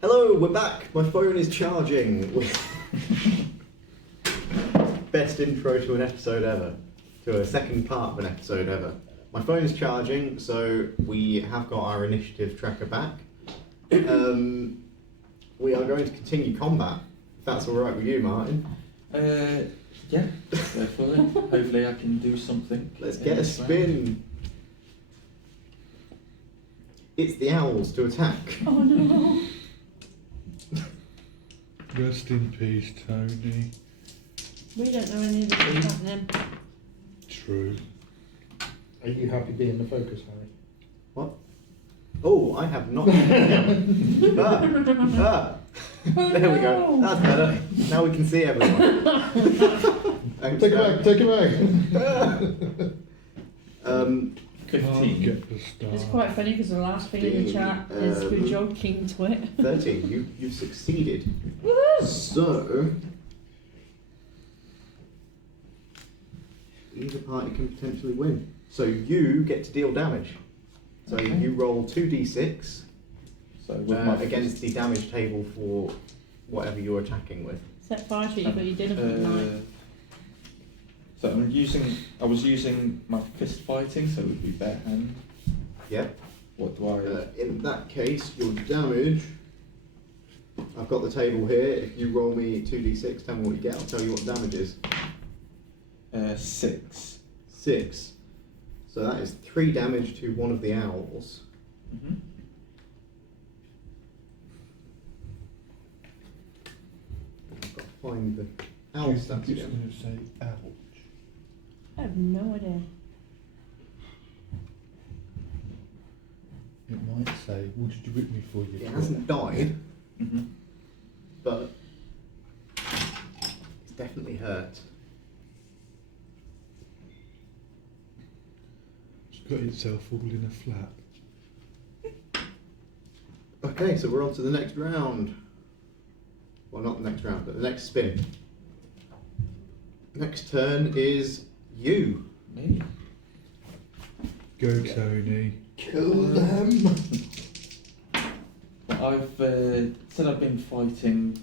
Hello, we're back. My phone is charging. Best intro to an episode ever. To a second part of an episode ever. My phone is charging, so we have got our initiative tracker back. We are going to continue combat, if that's alright with you, Martin. Yeah, definitely. Hopefully I can do something. Let's get a spin. It's the owls to attack. Oh no. Rest in peace, Tony. We don't know any of this is happening. True. Are you happy being the focus, Harry? What? Oh, I have not. Oh, There we go. That's better. Now we can see everyone. Thanks, Take it back, take it back. 15. Get the star. It's quite funny because the last thing in the chat is good job, King Twit. 13. You've succeeded. Woohoo! So, either party can potentially win. So you get to deal damage. So Okay. you roll 2d6 So with my against the damage table for whatever you're attacking with. Set fire to you, but you didn't tonight. So I was using my fist fighting, so it would be bare hand. Yeah. What do I? In that case, your damage. I've got the table here. If you roll me 2d6, tell me what you get. I'll tell you what damage is. 6. 6. So that is 3 damage to one of the owls. Mm-hmm. I've got to find the owl Do you stats think it's again. going to say ouch? I have no idea. It might say, what did you whip me for? You It hasn't died, Mm-hmm. but it's definitely hurt. It's got itself all in a flap. Okay, so we're on to the next round. Well, not the next round, but the next spin. Next turn is you. Me. Go, Tony. Kill them. I've said I've been fighting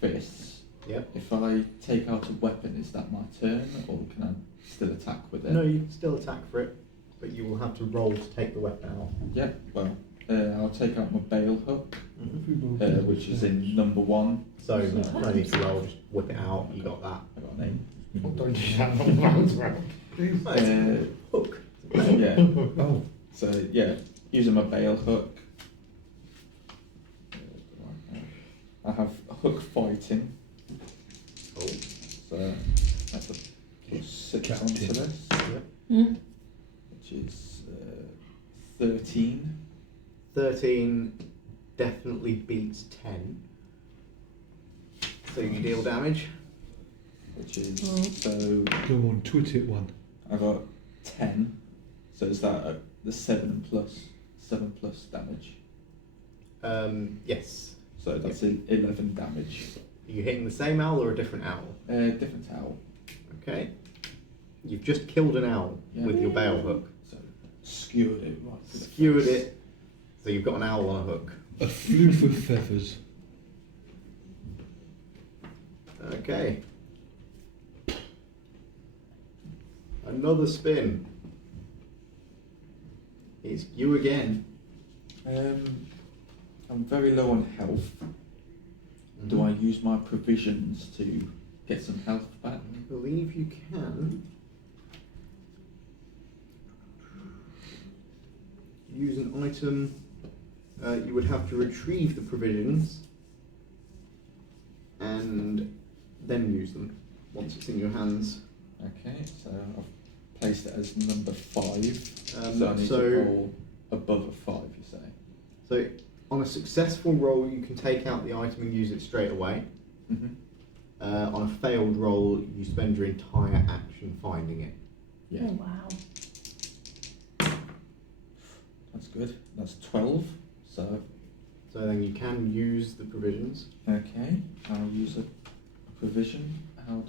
fists. Yep. If I take out a weapon, is that my turn, or can I still attack with it? No, you can still attack for it, but you will have to roll to take the weapon out. Yeah. Well, I'll take out my bale hook, Mm-hmm. which is in number 1. So no need to roll, just whip it out. You got that. I got an 8. Well, don't do that on rounds round. Hook. Yeah. Oh, So yeah, using my bale hook. I have hook fighting. Oh. So that's a +6 Captain. onto this, Hmm? which is 13. 13 definitely beats 10. So you deal damage. Which is Mm. so go on, twit it one. I got 10. So is that the 7 plus damage? Yes. So that's 11 damage. Are you hitting the same owl or a different owl? Different owl. Okay. You've just killed an owl Yeah. with your bale hook. So skewered it right to the Skewered face. it. So you've got an owl on a hook. A floof of feathers. Okay. Another spin. It's you again. I'm very low on health. Do I use my provisions to get some health back? I believe you can. Use an item. You would have to retrieve the provisions and then use them once it's in your hands. Okay, so I've placed it as number 5. So I need so- to roll above a 5, you say? So on a successful roll, you can take out the item and use it straight away. Mm-hmm. On a failed roll, you spend your entire action finding it. Yeah, Oh wow. that's good. That's 12. So, So then you can use the provisions. okay, I'll use a provision. How much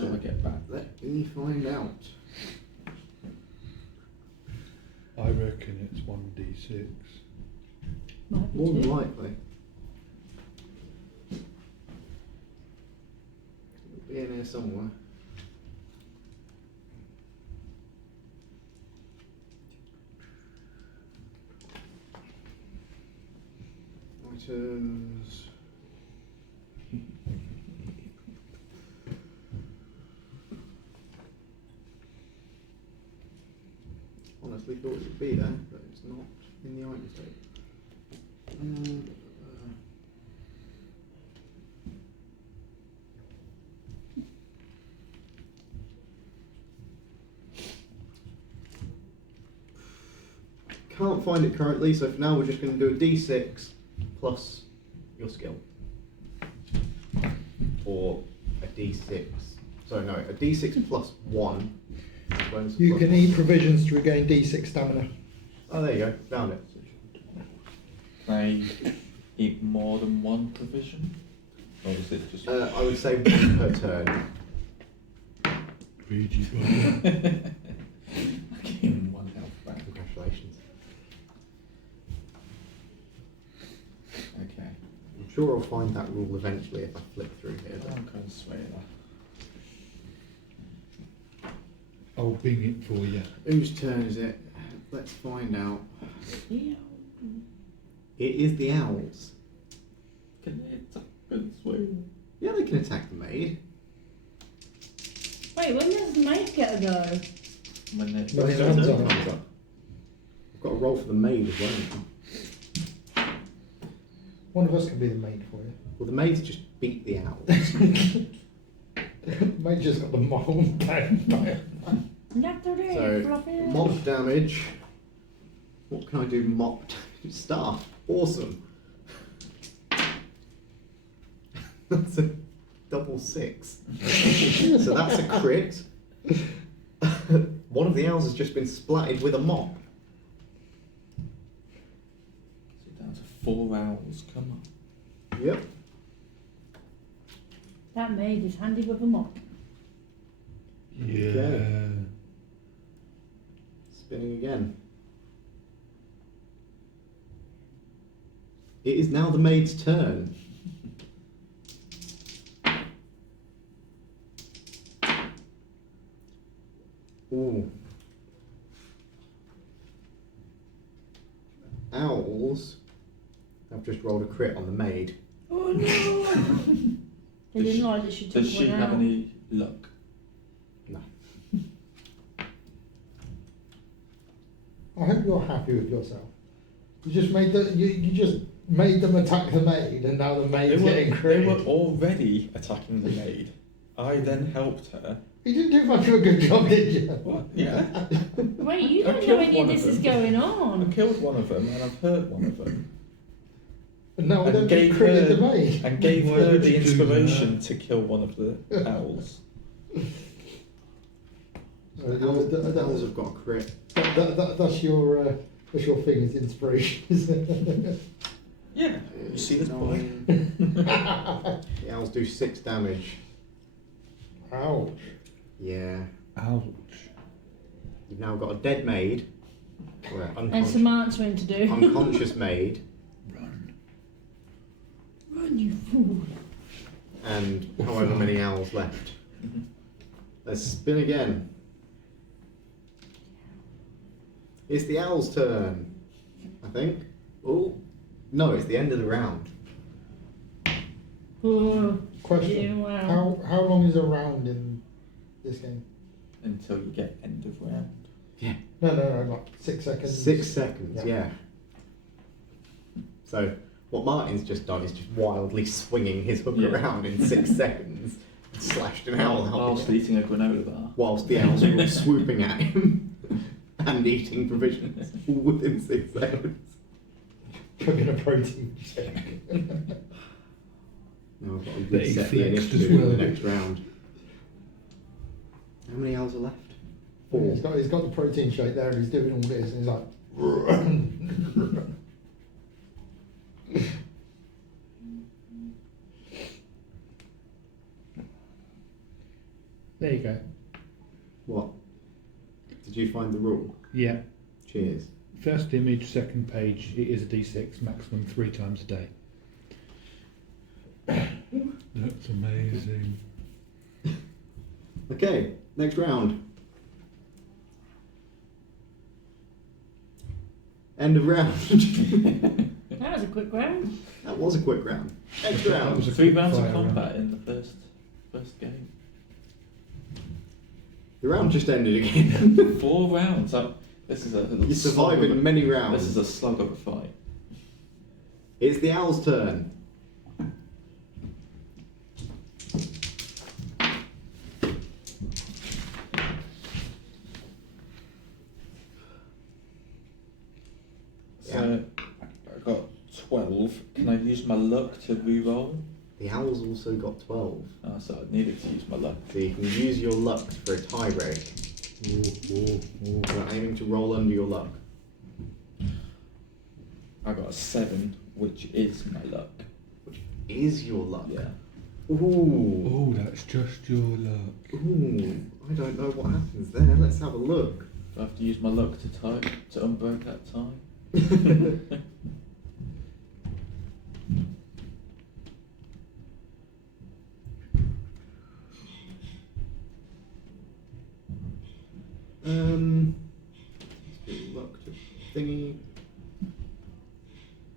do I get back? Let me find out. I reckon it's 1d6. Might be More than two. likely. It'll be in here somewhere. Items. Honestly thought it would be there, but it's not in the items table. Can't find it currently, so for now we're just going to do a d6 plus your skill. Or a d6. Sorry, no, a d6 plus 1. You can eat provisions to regain D6 stamina. Oh, there you go. Found it. Can I eat more than one provision? Or is it just... I would say 1 per turn. Ouija board. I gain 1 health back. Congratulations. Okay. I'm sure I'll find that rule eventually if I flip through here. I'm going to sway that. I'll bing it for you. Whose turn is it? Let's find out. Yeah. It is the owls. Can they attack and sway? Yeah, they can attack the maid. Wait, when does the maid get a go? When they... When his hands on Hands it. up. I've got a roll for the maid as well. One of us can be the maid for you. Well, the maids just beat the owls. Mate just got the mole down. Not today, So, Fluffy. mop damage. What can I do? Mop damage. Staff. Awesome. That's a double 6. So that's a crit. One of the owls has just been splatted with a mop. So down to 4 owls, come on. Yep. That maid is handy with a mop. Yeah. Okay. Spinning again. It is now the maid's turn. Ooh. Owls have just rolled a crit on the maid. Oh no! They Does didn't like that she took Does she one have out. any luck? No. I hope you're happy with yourself. You just made you just made them attack the maid, and now the maid's getting They were crit. already attacking the maid. I then helped her. You didn't do much of a good job, did you? What? Yeah. Wait, you I don't know killed any of one of this is them. going I on. killed one of them and I've hurt one of them. But no, I And don't gave just critted the her- maid. And gave Why her would the you do inspiration to kill one of the owls. Owls have got a crit. That's your thing, is inspiration, isn't it? Yeah. You see this boy? The owls do 6 damage. Ouch. Yeah. Ouch. You've now got a dead maid, or an And some answering to do. unconscious maid, Run. Run, you fool. and however many owls left. Let's spin again. It's the owl's turn, I think. Oh, no, it's the end of the round. Oh, Question. yeah, wow. How long is a round in this game? Until you get end of round. No, like 6 seconds. 6 seconds, Yeah. yeah. So what Martin's just done is just wildly swinging his hook Yeah. around in 6 seconds, and slashed an owl out. Whilst eating a granola bar. Whilst the owls are all swooping at him and eating provisions all within 6 seconds. Cooking a protein shake. Now I've got to They reset the flexed initiative as in well. the next round. How many owls are left? 4. He's got the protein shake there, and he's doing all this, and he's like. There you go. What? Did you find the rule? Yeah. Cheers. First image, second page, it is a D6, maximum 3 times a day. That's amazing. Okay, next round. End of round. That was a quick round. That was a quick round. Next round. That was a 3 quick rounds of fire combat in the first game. The round just ended again. 4 rounds. This is a little You survived slug of in a- many rounds. This is a slug of a fight. It's the owl's turn. So I got 12. Can I use my luck to re-roll? The owl's also got 12. Oh, so I needed to use my luck. So you can use your luck for a tie break. You're aiming to roll under your luck. I got a 7, which is my luck. Is your luck? Yeah. Ooh. Oh, that's just your luck. Ooh. I don't know what happens there. Let's have a look. Do I have to use my luck to unbreak that tie? Let's do luck to thingy.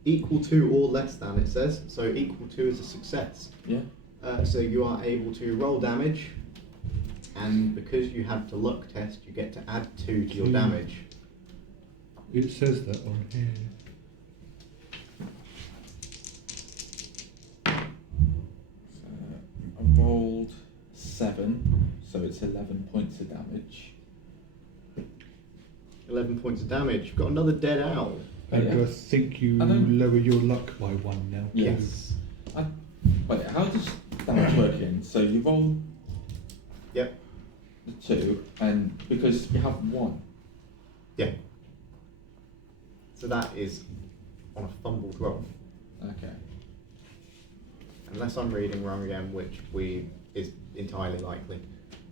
Equal to or less than, it says. So equal to is a success. Yeah. So you are able to roll damage, and because you have the luck test, you get to add 2 to your damage. It says that on here. So I rolled 7, so it's 11 points of damage. 11 points of damage. You've got another dead owl. And Yeah. I think you I don't- lower your luck by 1 now. too. Yes. Wait, how does damage work in? So you roll Yep. the 2, and because you have 1. Yeah. So that is on a fumbled roll. Okay. Unless I'm reading wrong again, which is entirely likely.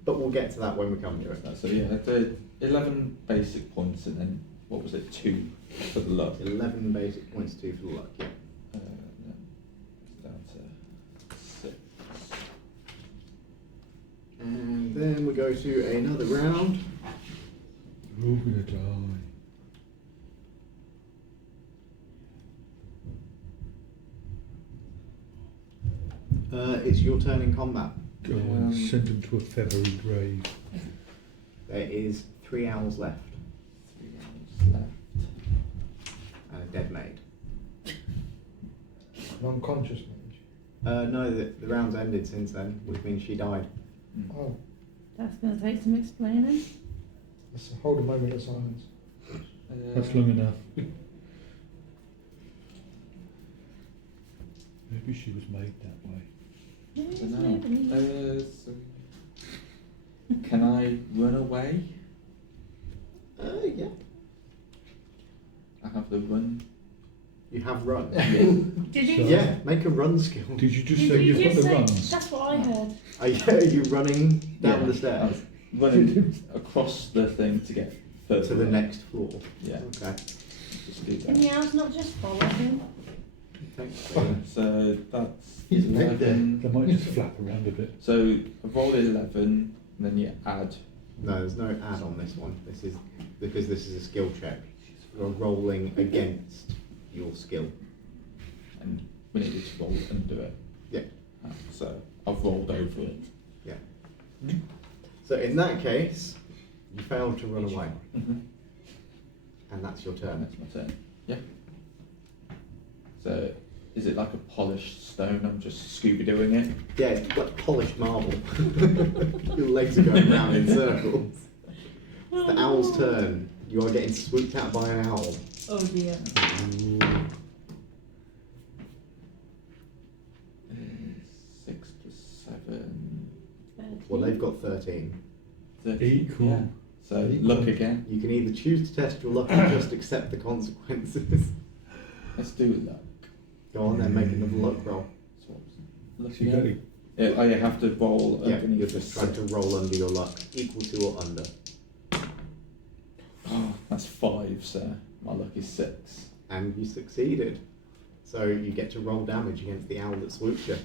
But we'll get to that when we come to it. So yeah, I did 11 basic points, and then what was it? 2 for the luck. 11 basic points, 2 for the luck, yeah. Then it's down to 6. And then we go to another round. You're all gonna die. It's your turn in combat. Go on, send them to a feathery grave. There is 3 owls left 3 rounds left. and a dead maid. An unconscious mage. No, the round's ended since then, which means she died. Oh, That's going to take some explaining. let's hold a moment of silence. That's long enough. Maybe she was made that way. So can I run away? Yeah. I have the run. You have run. Did you? So- Yeah, make a run skill. Did you just Did say you you've got just the say? runs? That's what I heard. Are you running down Yeah, the stairs? I was running across the thing to get further To the away. next floor? Yeah. Okay. Just do Can that. the owls not just follow him? So that's He's made 11. They might just flap around a bit. So I rolled 11, and then you add. No, there's no add on this one. This is because this is a skill check. You're rolling against your skill. And we needed to roll under it. Yeah. So I've rolled over it. Yeah. So in that case, you failed to run away, Mm-hmm. and that's your turn. That's my turn. Yeah. So is it like a polished stone? I'm just Scooby-Dooing it. Yeah, it's like polished marble. Your legs are going round in circles. It's the owl's turn. You are getting swooped out by an owl. Oh dear. 6 plus 7. Well, they've got 13. 13. Equal. Yeah. So luck again. You can either choose to test your luck or just accept the consequences. Let's do luck. Go on then, make another luck roll. So what was it? Luck So you again. Yeah, oh, you have to roll Yeah, underneath you're the just trying to roll under your luck. Equal to or under. Oh, that's 5. 5, so my luck is 6. And you succeeded. So you get to roll damage against the owl that swoops you.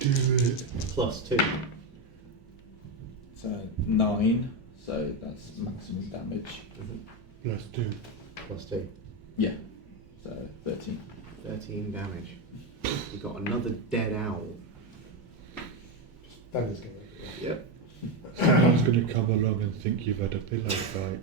Do it. +2. So 9, so that's maximum damage. +2. +2. Yeah, so 13. 13 damage. You got another dead owl. Feathers going Yep. Someone's going to come along and think you've had a pillow fight.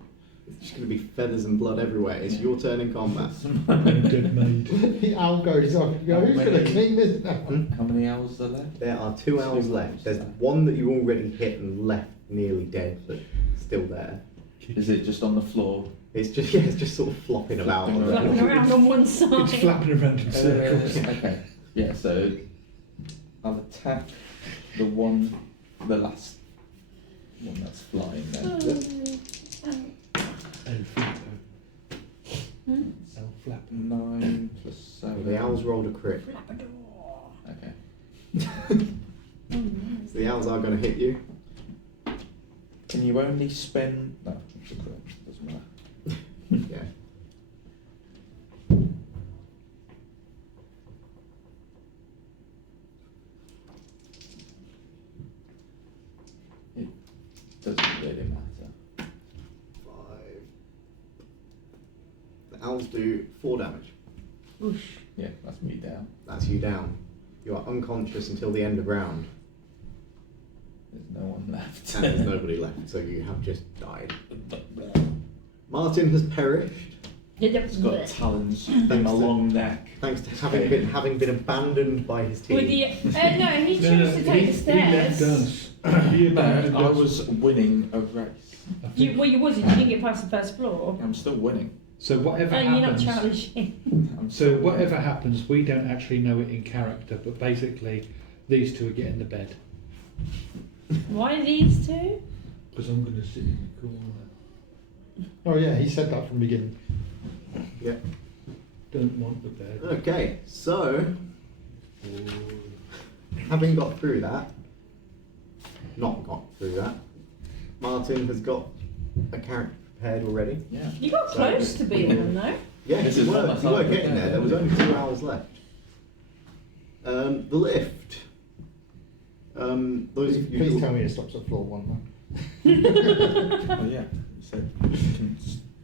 It's just going to be feathers and blood everywhere. It's your turn in combat. And dead maid. The owl goes off. You go, who's going to clean this now? How many hours are left? There are 2 owls Two left. owls There's left. one that you already hit and left nearly dead, but still there. Is it just on the floor? It's just sort of flopping about. Flopping on the Flapping floor. around on one side. It's flapping around in circles. Okay. Yeah, so I'll attack the last one that's flying then. Oh, flap. Oh, flap. 9 plus 7. The owls rolled a crit. Okay. So the owls are going to hit you. Can you only spend... No, it's a crit. Doesn't matter. Yeah. It doesn't really matter. 5. The owls do 4 damage. Oosh. Yeah, that's me down. That's you down. You are unconscious until the end of round. There's no one left. And there's nobody left, so you have just died. Martin has perished, It's got talons in Thanks a to- long neck. thanks to having been abandoned by his team. With the, no, he chose to take the He left stairs. us. He abandoned I us. was winning a race. I think- You wasn't. You didn't get past the first floor. I'm still winning. So whatever You're not happens, challenging. I'm so still whatever happens, we don't actually know it in character, but basically, these two are getting the bed Why these two? because I'm going to sit in the corner. Oh yeah, he said that from the beginning. Yeah. Don't want the bed. Okay, so having got through that, not got through that, Martin has got a character prepared already. Yeah. You got close to beating them though. Yeah, This you is were, what I you were thought, getting yeah. there. There was only 2 hours left. The lift. Those of you Please who- tell me it stops at floor 1 now. Oh yeah. You said you can,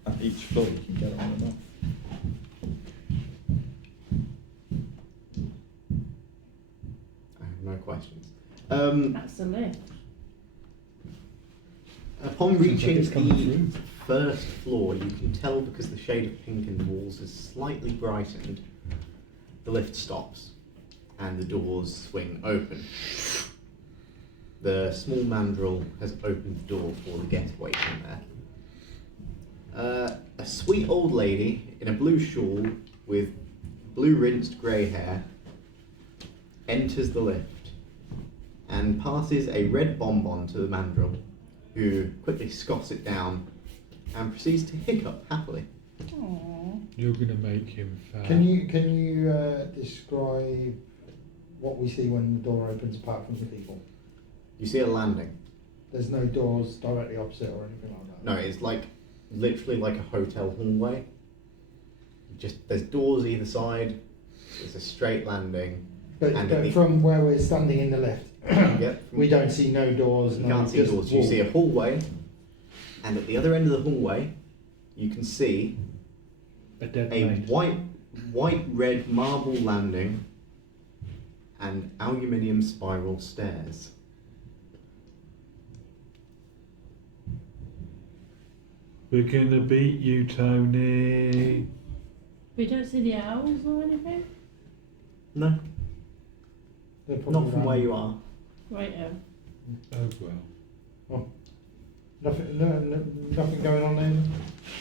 at each floor you can get on and off. I have no questions. That's the lift. Upon Seems like reaching it's coming the first floor, you can tell because the shade of pink in the walls has slightly brightened, the lift stops and the doors swing open. The small mandrill has opened the door for the getaway from there. A sweet old lady in a blue shawl with blue rinsed grey hair enters the lift and passes a red bonbon to the mandrill, who quickly scoffs it down and proceeds to hiccup happily. Aww. You're going to make him fat. Can you describe what we see when the door opens apart from the people? You see a landing. There's no doors directly opposite or anything like that. No, it's like literally like a hotel hallway. Just there's doors either side. It's a straight landing. But, And but the- from where we're standing in the lift, Yep. we don't see no doors. You no, can't see just doors. You wall. see a hallway, and at the other end of the hallway, you can see a dead a maid. white red marble landing and aluminium spiral stairs. We're going to beat you, Tony. We don't see the owls or anything. No, They're probably not from around. where you are. Right. Oh well. Nothing going on there.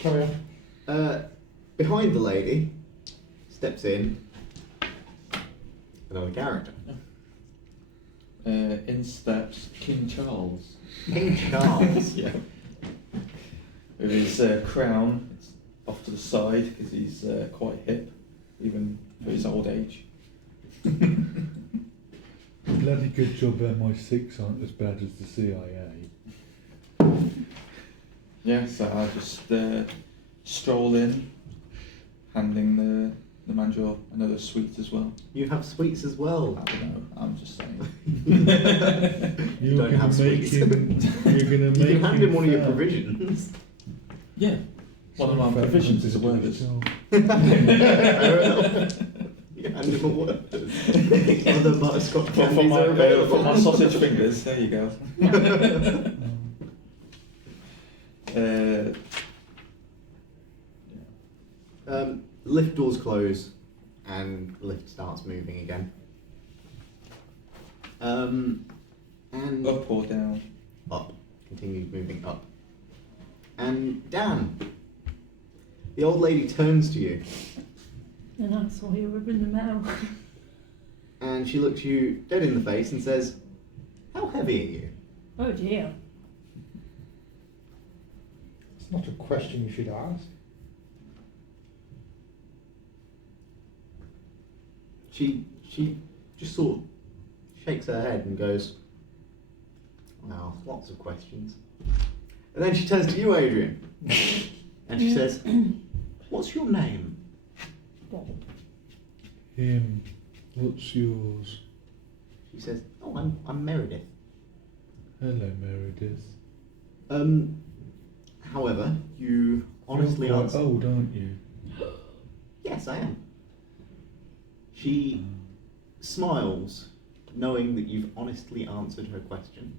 Carry on. Behind the lady steps in another character. In steps King Charles. King Charles. Yeah. With his crown it's off to the side because he's quite hip, even for his old age. Bloody good job MI6 aren't as bad as the CIA. Yeah, Yeah, so I just stroll in, handing the manager another sweet as well. You have sweets as well. I don't know, I'm just saying. You don't have sweets. You're gonna make You can hand him one of your fat. provisions. Yeah, one of my Fat provisions is a consider Werther's. yourself. Fair enough. You hand him a Werther's. Other butterscotch For candies my, are available. for my sausage fingers, there you go. Lift doors close and the lift starts moving again. And Up or down? up, continues moving up. And Dan, the old lady turns to you And I saw you were in the mail. and she looks you dead in the face and says, "How heavy are you?" Oh dear. It's not a question you should ask. She just sort of shakes her head and goes, "Well, lots of questions." And then she turns to you, Adrian, and she says, "What's your name?" Bob. Him. What's yours? She says, "Oh, I'm Meredith." Hello, Meredith. However, you honestly You're quite answer, old, aren't you? "Yes, I am." She smiles, knowing that you've honestly answered her question.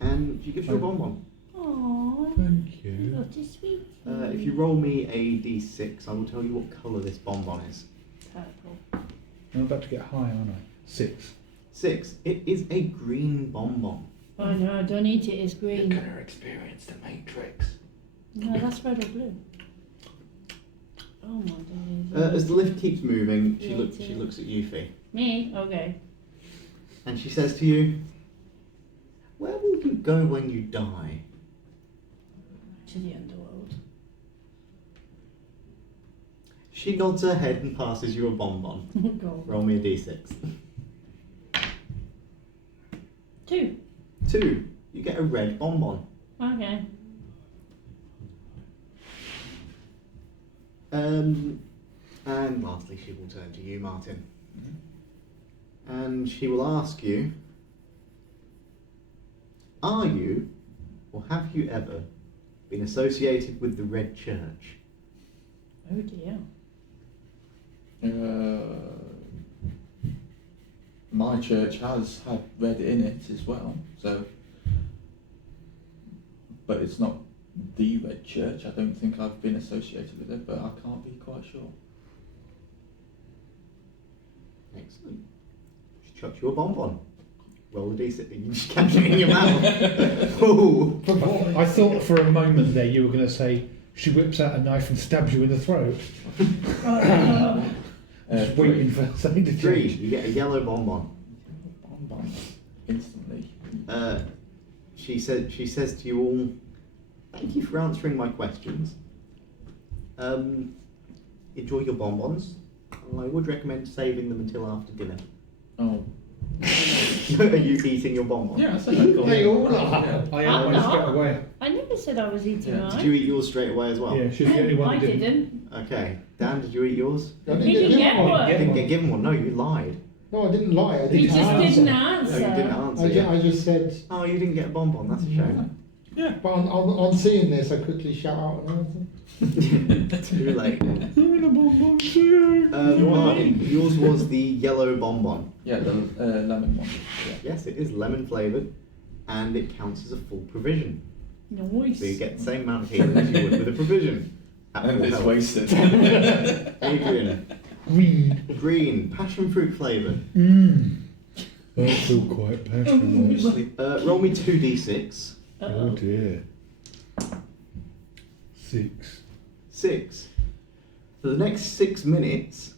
And she gives you a bonbon. Aww. Thank you. What a sweet. If you roll me a d6, I will tell you what colour this bonbon is. Purple. I'm about to get high, aren't I? 6. 6. It is a green bonbon. Oh no, don't eat it, it's green. her experience the Matrix. No, that's red or blue. Oh my days. As the lift keeps moving, she Yeah, looks at you, Fee, Me? Okay. and she says to you, "Where will you go when you die?" To the underworld. She nods her head and passes you a bonbon. Oh god. Roll me a d6. 2. 2. You get a red bonbon. Okay. And lastly, she will turn to you, Martin. And she will ask you, "Are you, or have you ever, been associated with the Red Church?" Oh dear. My church has had red in it as well, so. But it's not the red church. I don't think I've been associated with it, but I can't be quite sure. Excellent. She chucks you a bonbon. Roll a d6. You just catch it in your mouth. Ooh. I thought for a moment there you were going to say she whips out a knife and stabs you in the throat. Just waiting for something to 3. change. You get a yellow bonbon. Bonbon. Instantly. She says to you all, "Thank you for answering my questions. Enjoy your bonbons. I would recommend saving them until after dinner." Oh. Are you eating your bonbon? Yeah, I said I'd go. They all are. Yeah. I I'm always not. get away. I never said I was eating Yeah. mine. Did you eat yours straight away as well? Yeah, she's the only one I that didn't. didn't. Okay. Dan, did you eat yours? I You didn't get given one. You didn't get given one. No, you lied. No, I didn't lie. I You didn't just answer. didn't No, answer. you didn't answer. I just said, Oh, you didn't get a bonbon. That's a shame. Yeah. but on seeing this, I quickly shout out an answer. Too late. Martin, yours was the yellow bonbon. Yeah, the lemon one. Yeah. Yes, it is lemon flavoured, and it counts as a full provision. Nice. So you get the same amount of healing as you would with a provision. At And full it's health. wasted. Adrian, Green. green, passion fruit flavoured. I feel quite passionate. Roll me 2d6. Oh Uh-oh. dear. 6. 6. For the next 6 minutes,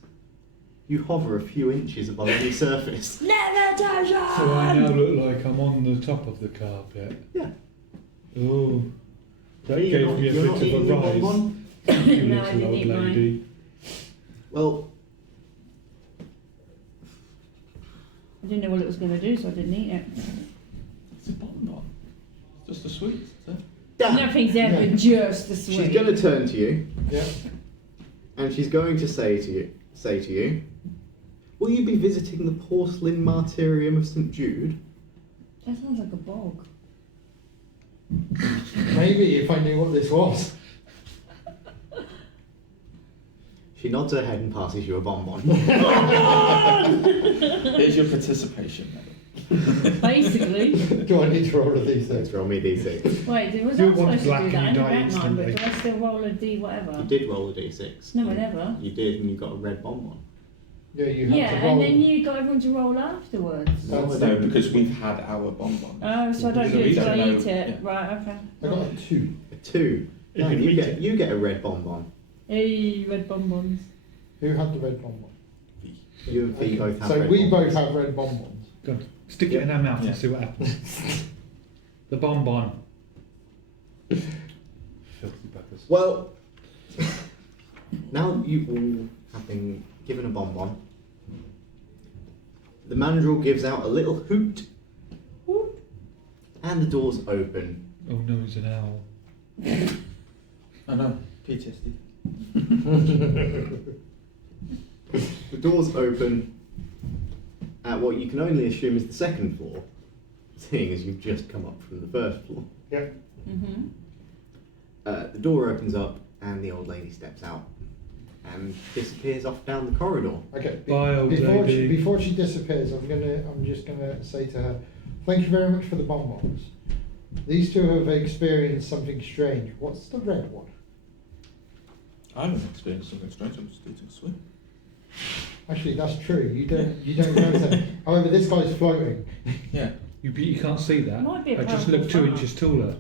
you hover a few inches above the surface. Levitation! So I now look like I'm on the top of the carpet. Yeah. Oh, that You're gave not- me a you're bit not of eating a your rise. bonbon? Thank you, No, I little didn't old eat mine. lady. Well, I didn't know what it was going to do, so I didn't eat it. It's a bonbon. Just a sweet. That's it. Damn. Nothing's ever Yeah. just a sweet. She's going to turn to you, Yeah. and she's going to say to you, will you be visiting the porcelain martyrium of St. Jude? That sounds like a bog. Maybe if I knew what this was. She nods her head and passes you a bonbon. Here's your participation medal. Basically. Do I need to roll a these Let's things? roll me a d6. Wait, was You're I supposed one to black do that? I and you know die that mine, but instantly. do I still roll a D whatever? You did roll a d6. No, I never. You did, and you got a red bonbon. Yeah, you have Yeah, to roll. and then you got everyone to roll afterwards. That's No, because we've had our bonbon. Oh, so I don't So do we it till I don't eat know, it. yeah. Right, okay. I got a 2. A 2. If No, you you eat get it. you get a red bonbon. Hey, red bonbons. Who had the red bonbon? You and Fee both have So red we bonbons. both have red bonbons. Go on, stick it in her mouth Yeah. and see what happens. The bonbon. Filthy buggers. Well, now you all have been given a bonbon, the mandrill gives out a little hoot, and the doors open. Oh no, he's an owl. I know, PTSD. The doors open at what you can only assume is the second floor, seeing as you've just come up from the first floor. Yeah. Mm-hmm. The door opens up, and the old lady steps out and disappears off down the corridor. Okay. Bye, old lady. Before she disappears, I'm just gonna say to her, thank you very much for the bonbons. These two have experienced something strange. What's the red one? I haven't experienced something strange. I'm just eating a sweet. Actually, that's true. You don't notice that. However, this guy's floating. Yeah. You can't see that. Might be a I just powerful look 2 fire. inches taller.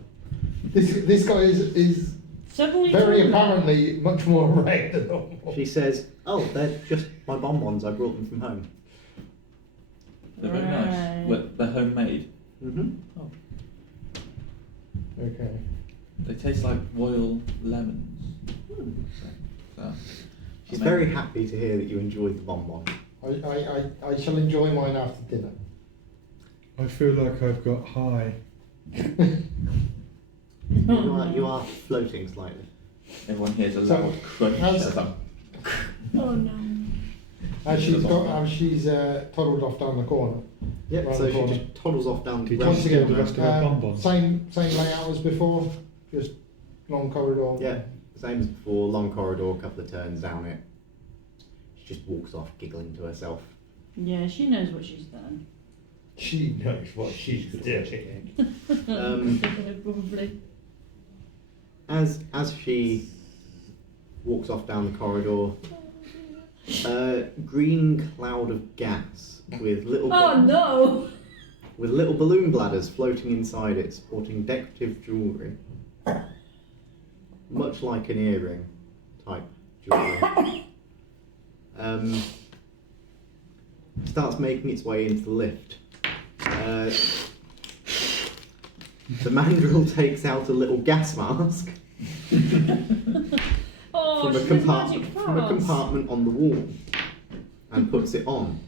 This guy is Suddenly very taller. apparently much more red than normal. She says, "Oh, they're just my bonbons. I brought them from home." They're very Right. nice. They're homemade. Mm-hmm. Oh. Okay. They taste like royal lemons. So, She's I mean- very happy to hear that you enjoyed the bonbon. I shall enjoy mine after dinner. I feel like I've got high. You are floating slightly. Everyone hears a So, loud crunch. how's- as I'm- Oh no. As she's toddled off down the corner. Yep. Round So the she corner. just toddles off down Did round you Once the steal again, the corner. rest of her bonbons? same layout as before, just long corridor. Yeah, same as before. Long corridor, a couple of turns down it. She just walks off, giggling to herself. Yeah, she knows what she's done. She knows what she's doing. Probably. As she walks off down the corridor, a green cloud of gas with little Oh no! with little balloon bladders floating inside it, sporting decorative jewellery, much like an earring type jewellery. Starts making its way into the lift. The mandrill takes out a little gas mask Oh, from a, she does magic from a fast. compartment on the wall and puts it on.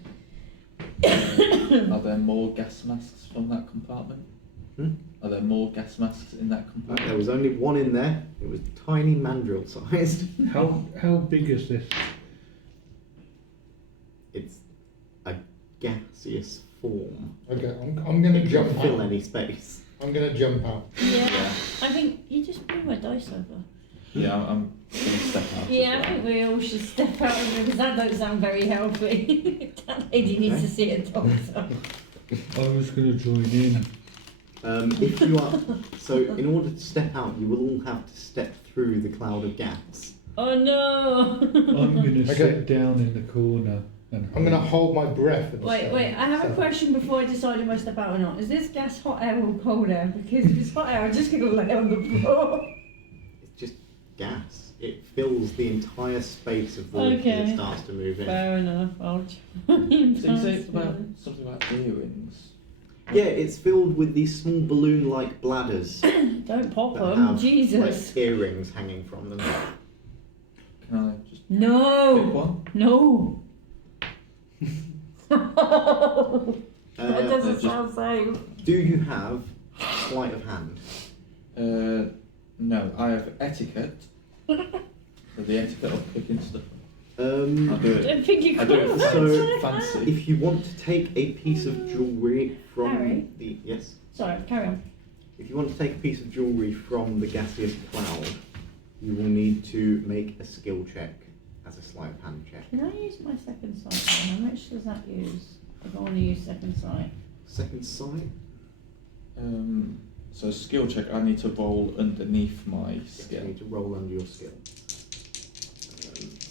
Are there more gas masks from that compartment? Hmm? Are there more gas masks in that There compartment? was only one in there. It was tiny mandrill sized. How big is this? It's a gaseous form. Okay, I'm gonna It jump can fill out. any space. I'm gonna jump out. Yeah, I think you just blew my dice over. Yeah, I'm going to step out. Yeah, I as well. think we all should step out of it because that don't sound very healthy. That lady needs to see a doctor. I was going to join in. If you are so, in order to step out, you will all have to step through the cloud of gas. Oh no! I'm going to Okay. sit down in the corner and. I'm gonna hold my breath. and Wait, stay. I have a question before I decide if I step out or not. Is this gas hot air or cold air? Because if it's hot air, I'm just going to lay on the floor. It's just gas. It fills the entire space of the lift as Okay. it starts to move in. Fair enough. I'll try and So you say pass about through. something about earrings. Yeah, it's filled with these small balloon-like bladders Don't pop that them, have Jesus. like earrings hanging from them. Can I just pick No! one? No! that doesn't just- sound safe. Do you have Sleight of hand. No, I have etiquette. So the etiquette of picking stuff. I Um, do I it. don't think you I could. do it So- fancy. if you want to take a piece of jewellery from Harry? the yes, Sorry, carry on. if you want to take a piece of jewellery from the gaseous cloud, you will need to make a skill check as a sleight of hand check. Can I use my second sight then? How much does that use? If I want to use second sight. Second sight. So skill check, I need to roll underneath my Yes, you skill. need to roll under your skill.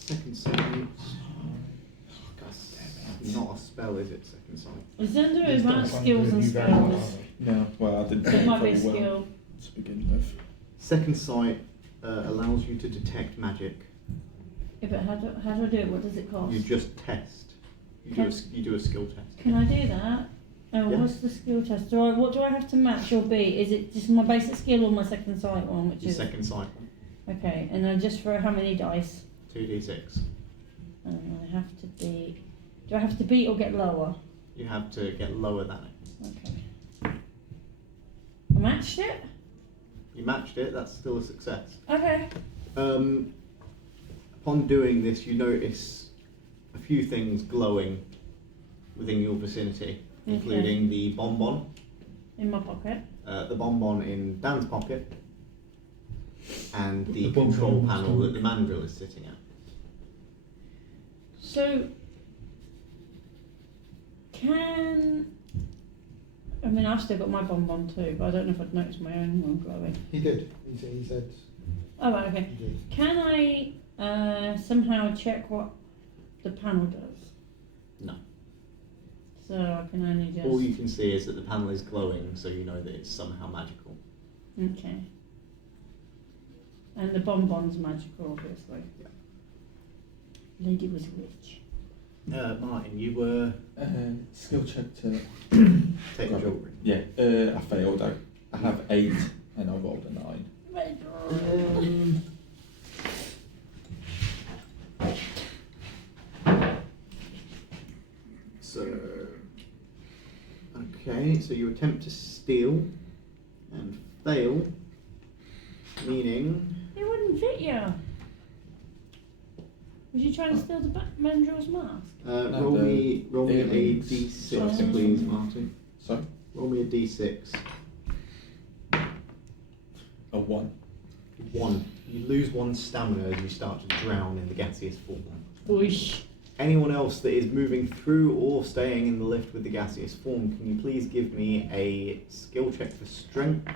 Second sight. That's not a spell, is it? Second sight. It's under It's advanced not skills under and new variant, spells. are they? No, well, I didn't So do it might be a very well skill. to begin with. Second sight allows you to detect magic. Yeah, but how do I do it? What does it cost? You just test. You do a skill test. Can I do that? Oh, Yeah. what's the skill test? What do I have to match or beat? Is it just my basic skill or my second sight one? Which Your is second sight. okay, and then just for how many dice? 2d6. And I have to beat. Do I have to beat or get lower? You have to get lower than it. Okay. I matched it. You matched it. That's still a success. Okay. Upon doing this, you notice a few things glowing within your vicinity, Okay. including the bonbon, In my pocket. the bonbon in Dan's pocket, and the The bonbon control in my panel that stomach. the mandrill is sitting at. So, I mean, I've still got my bonbon too, but I don't know if I'd noticed my own one glowing. He did. He said Oh, right, okay. he did. Can I somehow check what the panel does? No. So I can only just. All you can see is that the panel is glowing, so you know that it's somehow magical. Okay. And the bonbon's magical, obviously. Yeah. Lady was rich. Martin, you were Skill check to take the grab it. jewellery. Yeah, I failed. I have 8 and I rolled a 9. So, okay, so you attempt to steal and fail, meaning It wouldn't fit you. Was you trying to steal the mandrill's mask? roll me a earrings. d6, Sorry. please, Martin. Sorry? Roll me a d6. A 1. 1. You lose 1 stamina as you start to drown in the gaseous form. Whoosh. Anyone else that is moving through or staying in the lift with the gaseous form, can you please give me a skill check for strength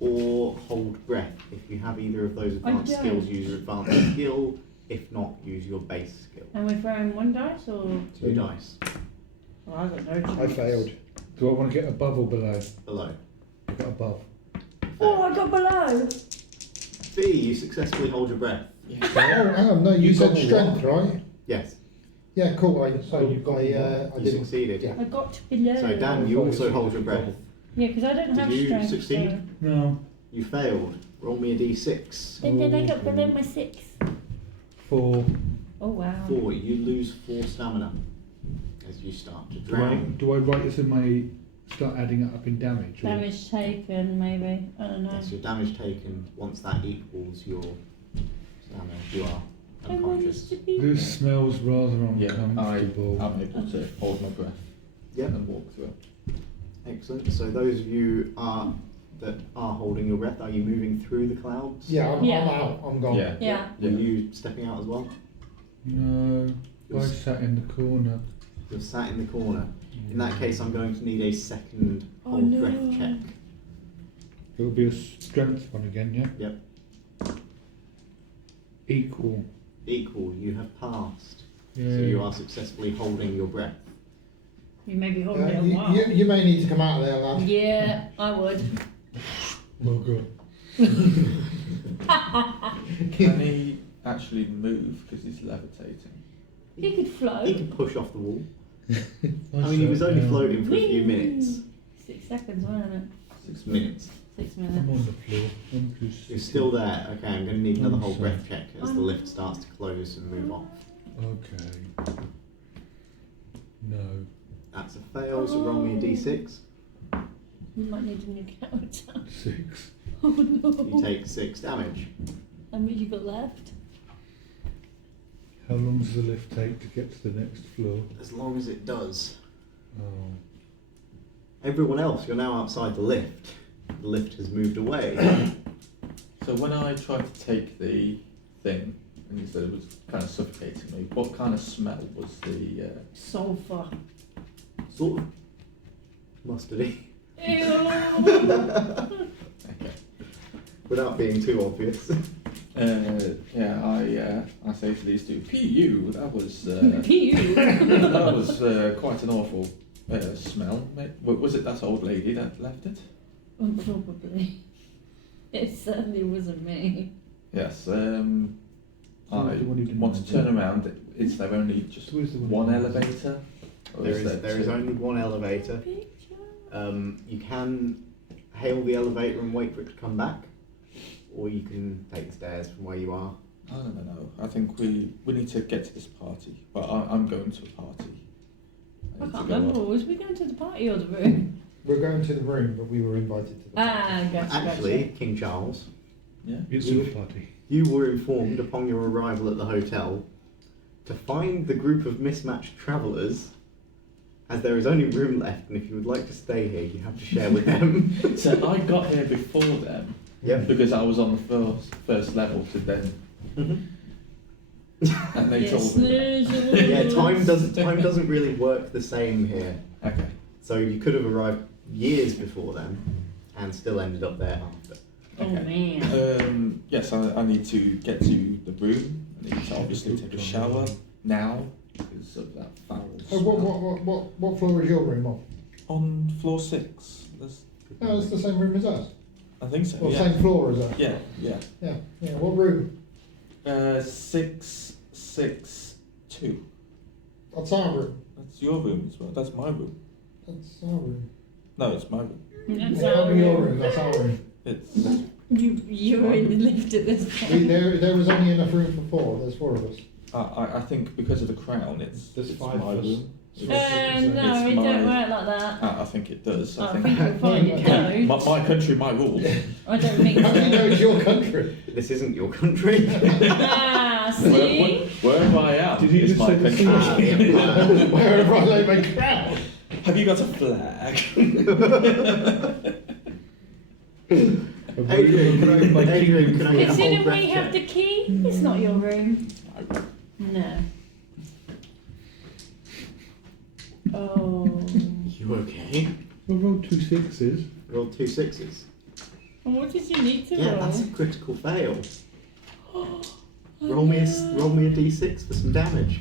or hold breath? If you have either of those advanced don't. skills, use your advanced skill. If not, use your base skill. And we're throwing 1 dice or? 2 dice. Oh, I got no chance. I failed. Do I want to get above or below? Below. I got above. Oh, I got below. B, you successfully hold your breath. Yeah. Oh, hang on. No, you You said got strength, right? Yes, Yeah, cool. I you've got I you didn't. succeeded. Yeah. I got below. So Dan, you also hold your breath. Yeah, because I don't Did have you strength. succeed? No. You failed. Roll me a d6. So. Then I got below my 6. 4. Oh wow. 4. You lose 4 stamina as you start to drown. Do I write this in my start adding it up in damage? Or? Damage taken, maybe. I don't know. Yes, your damage taken, once that equals your stamina, you are I want unconscious. this to be. This smells rather Yeah, uncomfortable. I'm able to hold my breath Yep, and walk through it. excellent. So those of you that are holding your breath, are you moving through the clouds? Yeah, I'm Yeah. out. I'm gone. Yeah. Yeah. Were you stepping out as well? No, I You're, sat in the corner. you're sat in the corner. In that case, I'm going to need a second Oh, hold no. breath check. It will be a strength one again, yeah? Yep. Equal. Equal, you have passed. Yeah. So you are successfully holding your breath. You may be holding it a You, while. you may need to come out of there, lad. Yeah, I would. Oh god. Can he actually move because he's levitating? He could float. He can push off the wall. I mean, he was only floating for a few Whee! minutes. 6 seconds, wasn't it? 6 minutes. 6 I'm minutes. on the floor. I'm just You're still there. Okay, I'm going to need another I'm hold safe. breath check as the lift starts to close and move off. Okay. No. That's a fail, so roll me a d6. We might need a new character. 6. Oh no. You take 6 damage. How many you got left? How long does the lift take to get to the next floor? As long as it does. Oh. Everyone else, you're now outside the lift. The lift has moved away. So when I tried to take the thing, and you said it was kind of suffocating me, what kind of smell was the... Sulfur. Sort of mustardy. Ew. Okay. Without being too obvious. I say to these two, P.U., that was... Pew. that was quite an awful smell. Was it that old lady that left it? Oh, probably. It certainly wasn't me. Yes, the one I who didn't want to mind turn it. around. Is there only just Who is the one one who didn't mind elevator? Or There is two? only one elevator. Picture. You can hail the elevator and wait for it to come back, or you can take the stairs from where you are. No. I think we need to get to this party. Well, I'm going to a party. I need to can't go remember. up. Was we going to the party or the room? We're going to the room, but we were invited to the party. Ah, gotcha. Actually, King Charles, Yeah. It's your party. you were informed upon your arrival at the hotel to find the group of mismatched travellers, as there is only room left, and if you would like to stay here, you have to share with them. So I got here before them Yep. because I was on the first level to them, and they told me. That. Yeah, time doesn't really work the same here. Okay. So you could have arrived years before them, and still ended up there after. Oh Okay. man. Yes, I need to get to the room. I need to obviously take a shower now because of that foul Oh, smell. what floor is your room on? On floor 6. Oh, it's the same room as us. I think so. Well, yeah. same floor as us. Yeah. Yeah. What room? 662. That's our room. That's your room as well. That's my room. That's our room. No, it's my room. That's That'll our be your room. room. That's our room. It's You were in the lift at this point. There was only enough room for 4. There's 4 of us. I think because of the crown, it's There's it's 5 my of us. room. No, It's it my- don't work like that. I think it does. I think you'll find it my, don't. my country, my rules. I don't think How do you know so. it's your country? This isn't your country. Ah, Where, see? wherever I am Did you is just my say the country. same? Wherever I lay my crown. Have you got a flag? Adrian, can I get a Considering whole breath we have check? the key, it's not your room. No. Oh. You okay? Well, roll 2 6s. Rolled 2 6s. And what did you need to Yeah, roll? that's a critical fail. Roll me a d6 for some damage.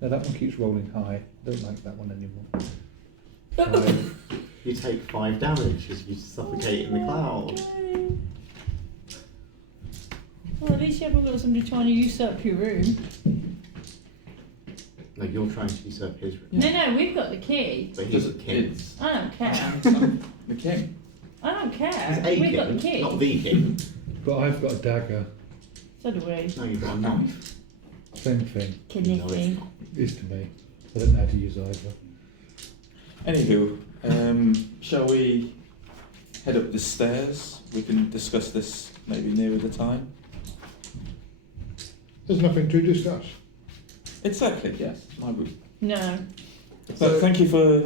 Now that one keeps rolling high. Don't like that one anymore. You take 5 damage as you suffocate in the cloud. Okay. Well, at least you haven't got somebody trying to usurp your room. No, you're trying to usurp his room. No, we've got the key. But he's Does a it- king. it's- I don't care. I'm the king. I don't care. He's a We've got the king, key. not the king. But I've got a dagger. So do we. No, you've got a knife. Same thing. Kniffy. Is to me. I don't know how to use either. Anywho, shall we head up the stairs? We can discuss this maybe nearer the time. There's nothing to discuss. Exactly, yes, my room. No. But thank you for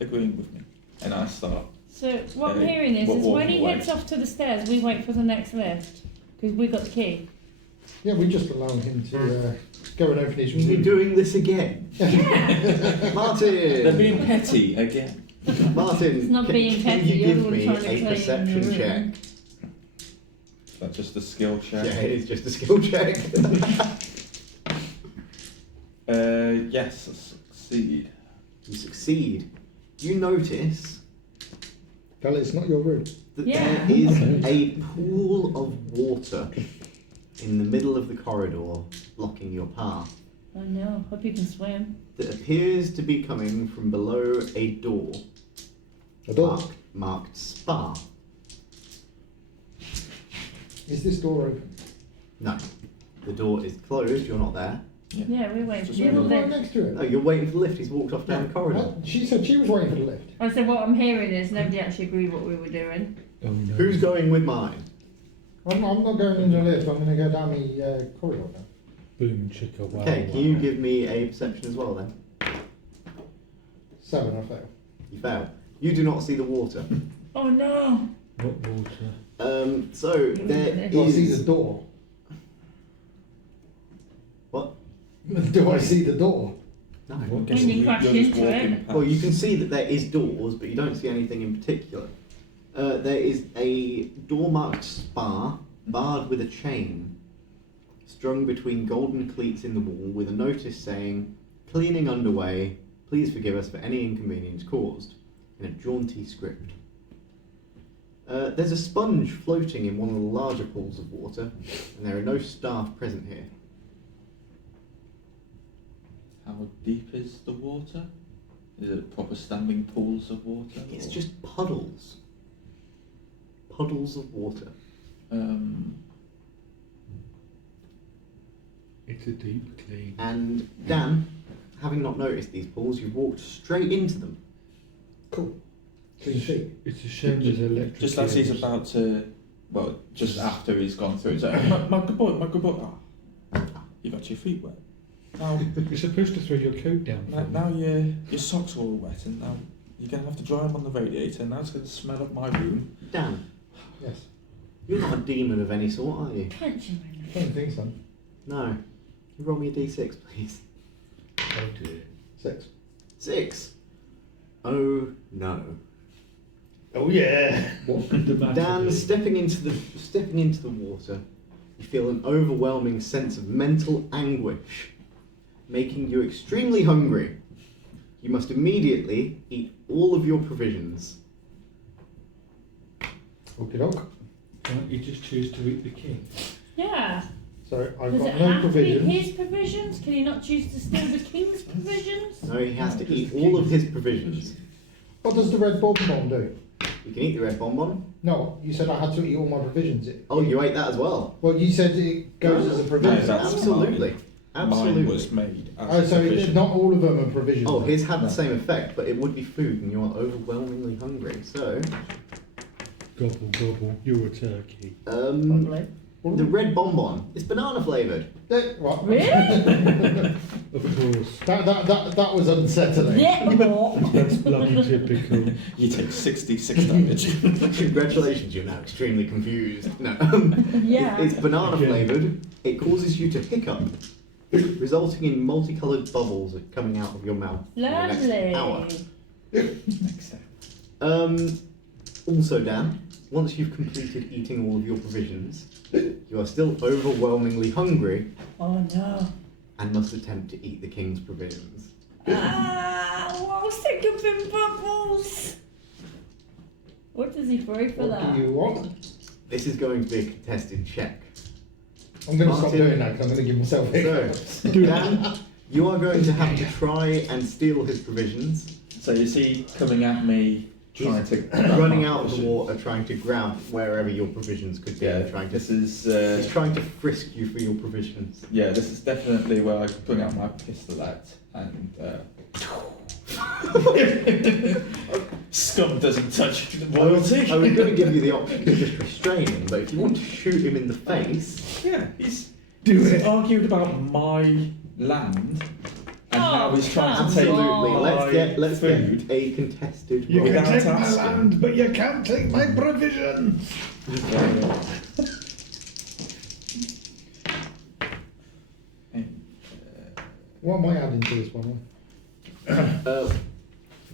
agreeing with me. And I start. So what I'm hearing is when walking he away. heads off to the stairs, we wait for the next lift because we got the key. Yeah, we just allow him to go and open his room. You're doing this again. Yeah. Martin! They're being petty again. Martin, It's not being can petty, you you're the give one me trying to a play in the perception room. check? That's just a skill check. Yeah, it is just a skill check. Yes, I succeed. You succeed. You notice Tell it it's not your room. that Yeah. there is a pool of water in the middle of the corridor blocking your path I know. Hope you can swim. that appears to be coming from below a door A door. marked spa. Is this door open? No, the door is closed, you're not there. Yeah, we're waiting for Just the You're other right lift. next to No, it. you're waiting for the lift. He's walked off down the corridor. She said she was waiting for the lift. I said what I'm hearing is nobody actually agreed what we were doing. Oh no. Who's going with mine? I'm not going in the lift. I'm going to go down the corridor now. Boom chicka wow. Okay, can you give me a perception as well then? 7, I fail. You fail. You do not see the water. Oh no! What water? So there Do I see the is. door? What? Do I see the door? No. I'm Then guessing you crash you're just into walking it. past. Well, you can see that there is doors, but you don't see anything in particular. There is a door-marked spar, barred with a chain, strung between golden cleats in the wall, with a notice saying, "Cleaning underway. Please forgive us for any inconvenience caused," in a jaunty script. There's a sponge floating in one of the larger pools of water, and there are no staff present here. How deep is the water? Is it proper standing pools of water? It's or- just puddles. Puddles of water. It's a deep clean. And Dan, having not noticed these pools, you've walked straight into them. Cool. Clean sheet. It's a shame there's electric. Just as he's cables. about to, well, just after he's gone through, he's like, my good boy, my good boy. Ah, you got your feet wet. Now, You're supposed to throw your coat down. now, for now me. your socks are all wet, and now you're going to have to dry them on the radiator, and now it's going to smell up my room. Dan, Yes. you're not a demon of any sort, are you? Punching I don't think so. No. You roll me a d6, please. Oh dear. 6. 6. Oh no. Oh yeah. What could the matter Dan, be? stepping into the water, you feel an overwhelming sense of mental anguish, making you extremely hungry. You must immediately eat all of your provisions. Okie doke. Can't you just choose to eat the king? Yeah. So I've Does got it no have to be provisions. his provisions? Can he not choose to steal the king's provisions? No, he has to Just eat the all of king's his provisions. What does the red bonbon do? You can eat the red bonbon. No, you said I had to eat all my provisions. Oh, you ate that as well. Well, you said it goes as a provision. No, that's Absolutely. Mine was made as Oh, so provision. not all of them are provisions. Oh, then? his had the No. same effect, but it would be food, and you are overwhelmingly hungry. So, Gobble gobble. You're a turkey. Probably. the red bonbon is banana flavoured. What? Really? Of course. That was unsettling. Yeah. What? That's bloody typical. You take 66 damage. Congratulations, you're now extremely confused. No, Yeah. it's banana Again. flavoured. It causes you to hiccup, resulting in multicoloured bubbles coming out of your mouth for the next hour. Lovely. Also, Dan, once you've completed eating all of your provisions, you are still overwhelmingly hungry Oh no. and must attempt to eat the king's provisions. Ah, whoa, sick of in bubbles. What does he throw for What that? do you want? This is going to be a contested check. I'm going to stop Martin. doing that because I'm going to give myself hiccups. So, Dan, you are going to have to try and steal his provisions. So you see coming at me, trying to Running out of the water, trying to grab wherever your provisions could be. Yeah, trying to. this is He's trying to frisk you for your provisions. yeah, this is definitely where I bring out my pistolet and scum doesn't touch I was royalty. going to give you the option of just restraining, but if you want to shoot him in the face, Yeah, he's argued about my land and how he's trying to take absolutely. my Let's food. get a contested You roll. Without can take my asking. land, but you can't take my provisions. What am I adding to this one?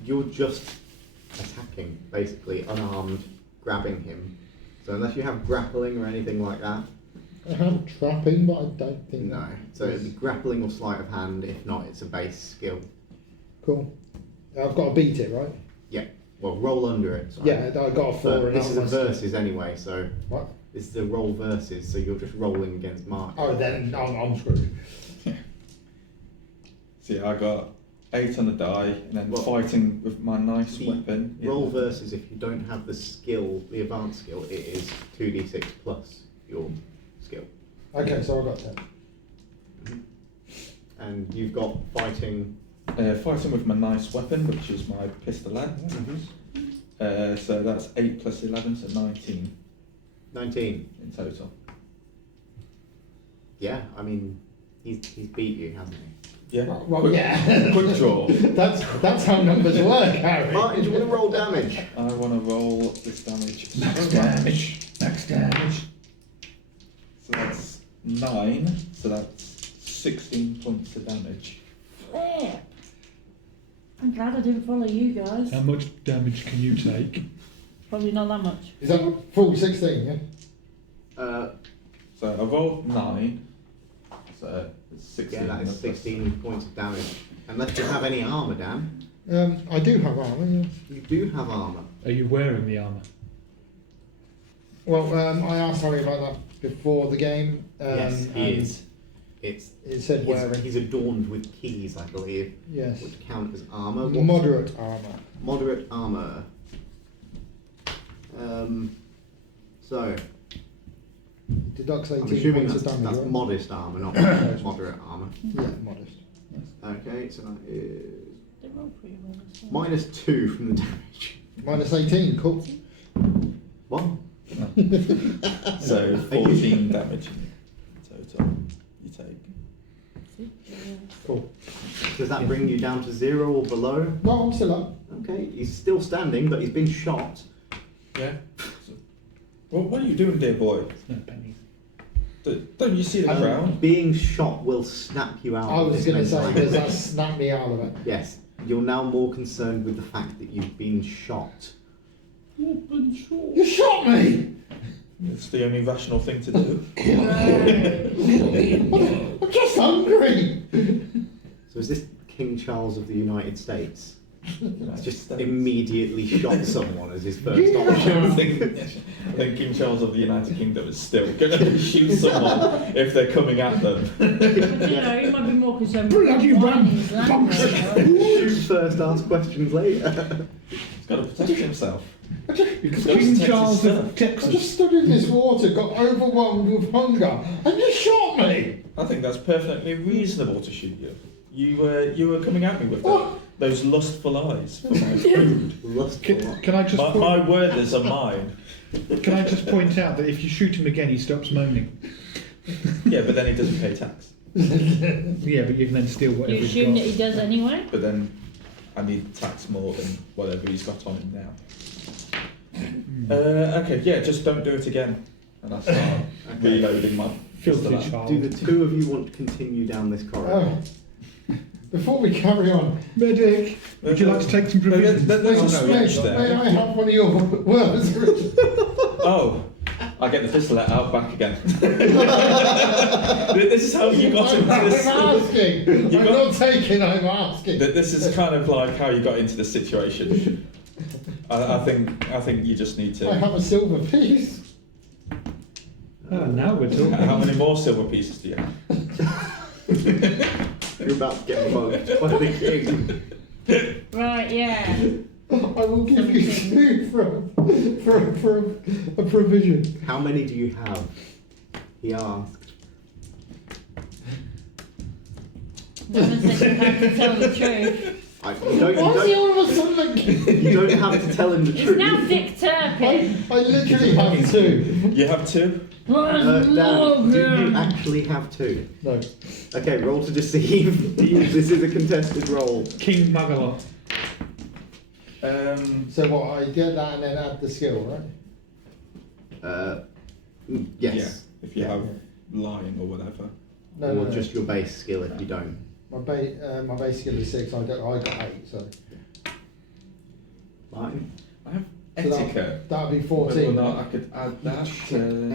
You're just attacking, basically, unarmed, grabbing him. So unless you have grappling or anything like that, I have trapping, but I don't think. no. So it'd be grappling or sleight of hand. If not, it's a base skill. Cool. I've got to beat it, right? Well, roll under it. Sorry. Yeah, I got a 4 But and this that is a was- versus anyway, so What? this is a roll versus. So you're just rolling against Mark. Oh, then I'm screwed. See, I got 8 on the die, and then Well, fighting with my nice the weapon. Roll versus, if you don't have the skill, the advanced skill, it is 2d6 plus your skill. Okay, so I got 10. And you've got fighting. Fighting with my nice weapon, which is my pistolet. So that's 8 plus 11, so 19 19. in total. Yeah, I mean, he's beat you, hasn't he? Yeah. Well, quick, yeah. Quick draw. That's how numbers work, Harry. Martin, do you want to roll damage? I want to roll this damage. Max damage. Max damage. So that's 9. So that's 16 points of damage. Flip. I'm glad I didn't follow you guys. How much damage can you take? Probably not that much. Is that full 16, yeah? So I rolled 9. So it's 16. Yeah, that is 16 points of damage. Unless you have any armour, Dan. I do have armour, yes. You do have armour. Are you wearing the armour? Well, I asked Harry about that before the game. Yes, he and is. It said wearing. he's adorned with keys, I believe, Yes. which count as armour. Moderate armour. Moderate armour. So, Deducts I'm 18 assuming points of that's damage, right? modest armour, not moderate armour. Yeah, modest. Okay, so that is They roll pretty well. So. -2 from the damage. Minus 18, cool. What? So 14 damage in total you take. Cool. Does that bring you down to 0 or below? No, I'm still up. Okay, he's still standing, but he's been shot. Yeah. Well, what are you doing, dear boy? No pennies. Don't you see the ground? Being shot will snap you out. I of was this going to say, mental does that anguish. snap me out of it? Yes, you're now more concerned with the fact that you've been shot. You shot me! It's the only rational thing to do. I'm just hungry! So is this King Charles of the United States? United Just States. immediately shot someone as his first Yeah. I option. think King Charles of the United Kingdom is still going to shoot someone if they're coming at them. But you know, you might be more concerned Bloody with ram. his language. Shoot first, ask questions later. He's got to protect himself. Because Goes King to Charles Texas of I Texas. just stood in this water, got overwhelmed with hunger, and you shot me! I think that's perfectly reasonable to shoot you. You were coming at me with What? those lustful eyes for my food. Lustful. Can I just My worders are mine. can I just point out that if you shoot him again, he stops moaning. Yeah, but then he doesn't pay tax. Yeah, but you can then steal whatever You he's assume got. that he does anyway? But then I need tax more than whatever he's got on him now. Okay, yeah, just don't do it again. And I start reloading my Filthy pistol. child. Do the two of you want to continue down this corridor? Before we carry on, Medic, would you like to take some provisions? There's a may, switch may there. I have one of your words? Oh, I get the pistol out back again. This is how you got into this. I'm asking! You I'm got- not taking, I'm asking. This is kind of like how you got into this situation. I think you just need I to. have a silver piece. Ah, now we're talking. How many more silver pieces do you have? You're about to get mugged by the king. Right, yeah. I will give you two for a provision. How many do you have? He asked. No one said you had to tell the truth. You Why is he don't, all of a sudden? you don't have to tell him the It's truth. now Dick Turpin. I literally have two. You have two. Dan, do you actually have two? No. Okay, roll to deceive. This is a contested roll. King Magalot. So what? I get that and then add the skill, right? Yes. Yeah, if you have lying or whatever. No, or no, just your base skill if you don't. my base skill is 6. I got 8. So Martin? I have So etiquette. that'd be Whether or 14. not I could add that.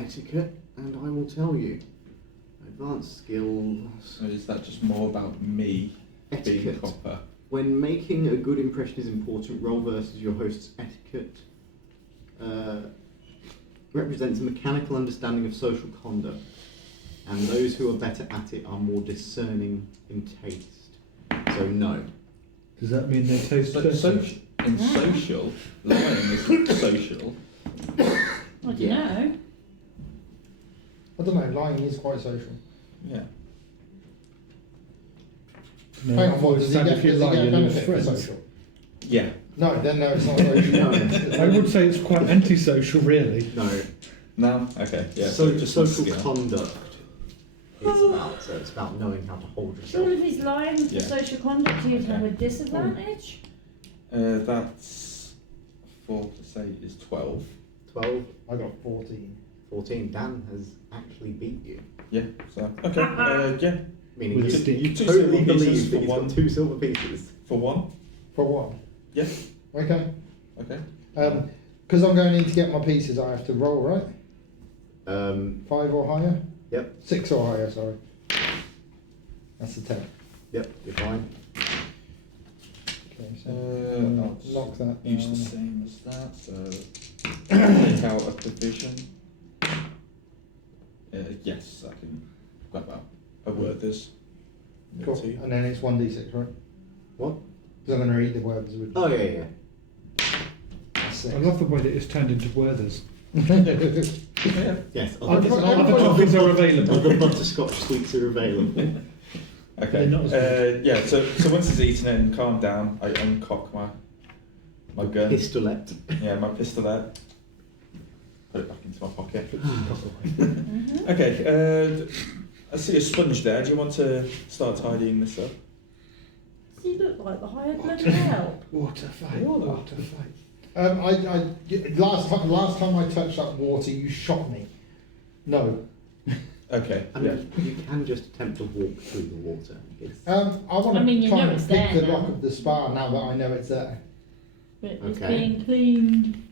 Etiquette, and I will tell you. Advanced skills. Or is that just more about me being Etiquette. copper? When making a good impression is important, roll versus your host's etiquette represents a mechanical understanding of social conduct, and those who are better at it are more discerning in taste. So no. Does that mean they taste But better? in social, lying isn't social. I don't Yeah. know. I don't know. Lying is quite social. Yeah. No, Hang on, what, does he stand get, if you does he lie, get a you lose benefit for friends. social? Yeah. No, then no, it's not social. No. I would say it's quite antisocial, really. No. No. Okay. Yeah. So just wants to social get- conduct. It's about knowing how to hold So yourself. if he's lying for Yeah. social conduct, he'd have a Okay. disadvantage? That's 4 plus 8 is 12. 12, I got 14. 14. Dan has actually beat you. Yeah. So okay. Yeah. Meaning With you, stick. you Two totally silver pieces believe that for he's one. got 2 silver pieces. For 1. For what? Yeah. Okay. Okay. Because I'm going to need to get my pieces, I have to roll, right? 5 or higher? Yep. 6 or higher, sorry. That's a 10. Yep, you're fine. Okay, so I'll just knock that use the down. same as that. So take out a provision. Yes, I can grab out a word. There's Cool. two. And then it's 1d6, right? What? Because I'm going to read the words with Oh, yeah. That's 6. I love the way that it's turned into Werther's. Yeah. Yes, Other Other toppings are available. Other butterscotch sweets are available. Okay. They're not as good. Yeah. So once it's eaten and calmed down, I uncock my gun. Pistolet. Yeah, my pistolet. Put it back into my pocket. Mm-hmm. Okay. I see a sponge there. Do you want to start tidying this up? Does he look like the hired bloody help? Water fight. Water. Water fight. Last time I touched that water, you shot me. No. Okay. I mean, you can just attempt to walk through the water. It's, I want to I mean, you try know and it's pick there the lock now. of the spa now that I know it's there. But it's Okay. being cleaned.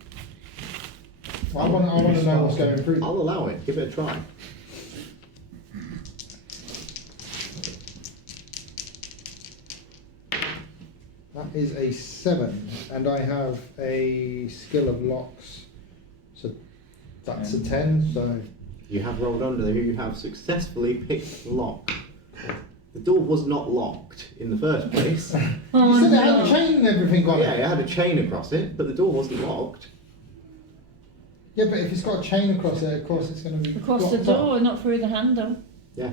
I want to know what's going through. I'll allow it. Give it a try. That is a 7, and I have a skill of locks, so that's a 10. So You have rolled under there. You have successfully picked the lock. The door was not locked in the first place. Oh, you said it had a no. chain and everything on Yeah, it. it had a chain across it, but the door wasn't locked. Yeah, but if it's got a chain across it, of course it's going to be Across the blocked up. door, not through the handle. Yeah.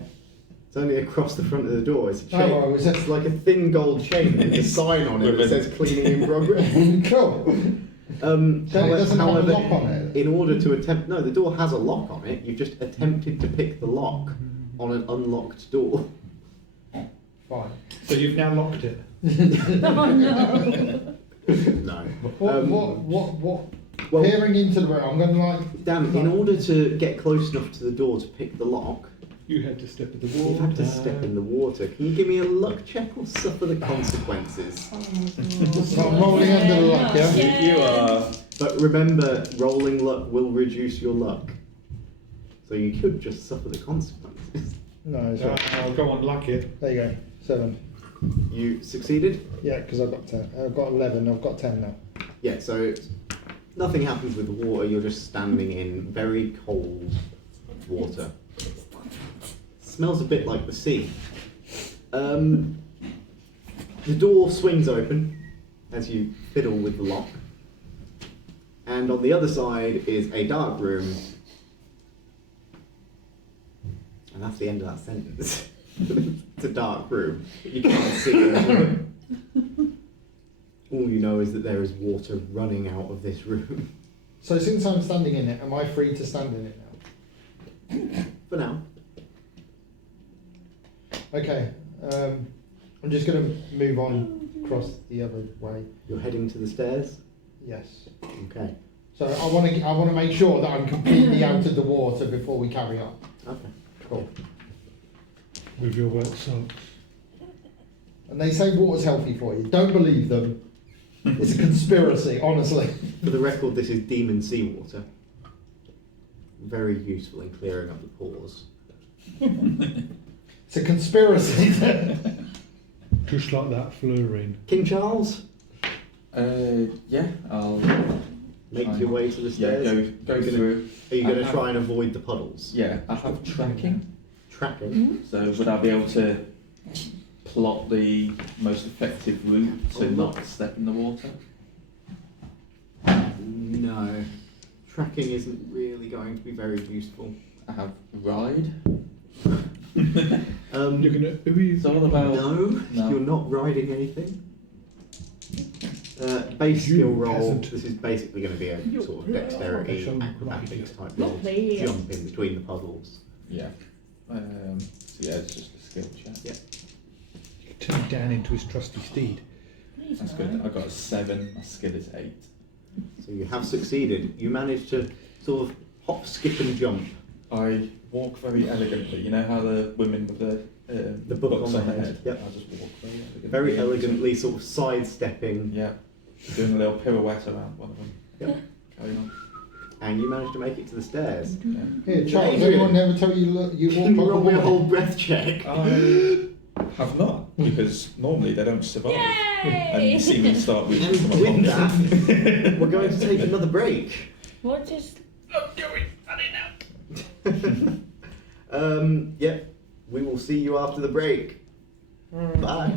It's only across the front of the door. It's a Oh, chain. well, was it? It's like a thin gold chain with a sign on it that says cleaning in progress. Cool. Um, So it doesn't have a however, lock on it? in order to attempt, no, the door has a lock on it. You've just attempted to pick the lock on an unlocked door. Fine. So you've now locked it. Oh no. No. What? Well, Peering into the room, I'm going to like. Dan, in order to get close enough to the door to pick the lock, You had to step in the you water. have to step in the water. Can you give me a luck check or suffer the consequences? So I'm rolling under the lock, yeah? You are. But remember, rolling luck will reduce your luck. So you could just suffer the consequences. No, it's right. I'll go on luck it. There you go. 7. You succeeded? Yeah, because I've got 10. I've got 11. I've got 10 now. Yeah, so nothing happens with the water. You're just standing in very cold water. Smells a bit like the sea. The door swings open as you fiddle with the lock. And on the other side is a dark room. And that's the end of that sentence. It's a dark room. You can't see it. All you know is that there is water running out of this room. So since I'm standing in it, am I free to stand in it now? For now. Okay. I'm just going to move on across the other way. You're heading to the stairs? Yes. Okay. So I want to make sure that I'm completely out of the water before we carry on. Okay. Cool. With your wet socks. And they say water's healthy for you. Don't believe them. It's a conspiracy, honestly. For the record, this is demon seawater. Very useful in clearing up the pores. It's a conspiracy. Just like that fluorine. King Charles, Yeah, I'll make Fine. your way to the stairs. go You're gonna- through. Are you going I to have- try and avoid the puddles? Yeah, I have tracking. Tracking. So would I be able to plot the most effective route to not step in the water? No. Tracking isn't really going to be very useful. I have ride. Um, You're gonna. Who are you? It's all about. no, No. you're not riding anything. Base You skill roll. peasant. This is basically going to be a sort of dexterity, Some acrobatics type Not roll. please. Jump in between the puddles. Yeah. So yeah, it's just a skill check. Yeah. Turn Dan into his trusty steed. Please, That's no. good. I got a 7. My skill is 8. So you have succeeded. You managed to sort of hop, skip, and jump. I walk very elegantly. You know how the women with The book books on the their head, yep. I just walk very elegantly. Very elegantly, sort of sidestepping, Yeah. Doing a little pirouette around one of them. Yep. Carry on. and you managed to make it to the stairs. Yeah. Here, Charles, Adrian. anyone never tell you look, you Can walk you roll like me a a whole woman? breath check? I have not, because normally they don't survive. And Yay! you see me start with And from with above. that, we're going to take another break. What just? Yep, we will see you after the break. Bye.